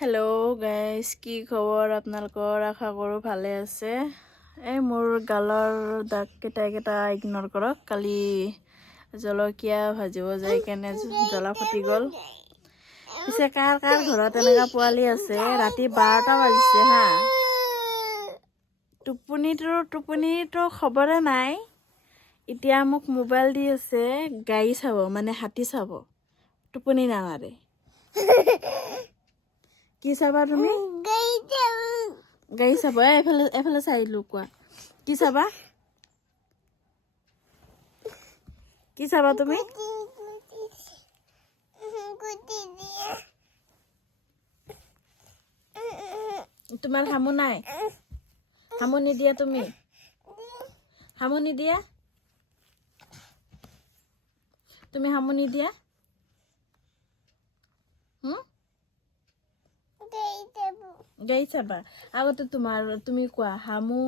Hello' guys, কি খবৰ আপোনালোকৰ? আশা কৰোঁ ভালে আছে। এই মোৰ গালৰ দাগকেইটা ইগন'ৰ কৰক। কালি জলকীয়া ভাজিব যাই কেনে জ্বলা ফুটি গ'ল। পিছে কাৰ ঘৰত এনেকুৱা পোৱালি আছে? ৰাতি 12টা বাজিছে হা, টোপনিটো খবৰে নাই। এতিয়া মোক মোবাইল দি আছে গাড়ী চাব, মানে হাতী চাব, টোপনি নামাৰে। কি চাবা তুমি? গাড়ী চাব। এফালে চাই লুকোৱা। কি চাবা? কি চাবা তুমি? তোমাৰ হামু নাই? হামু নিদিয়া তুমি? হামু নিদিয়া? তুমি হামু নিদিয়া? গাড়ী চাবা। আগতে তুমি কোৱা হামু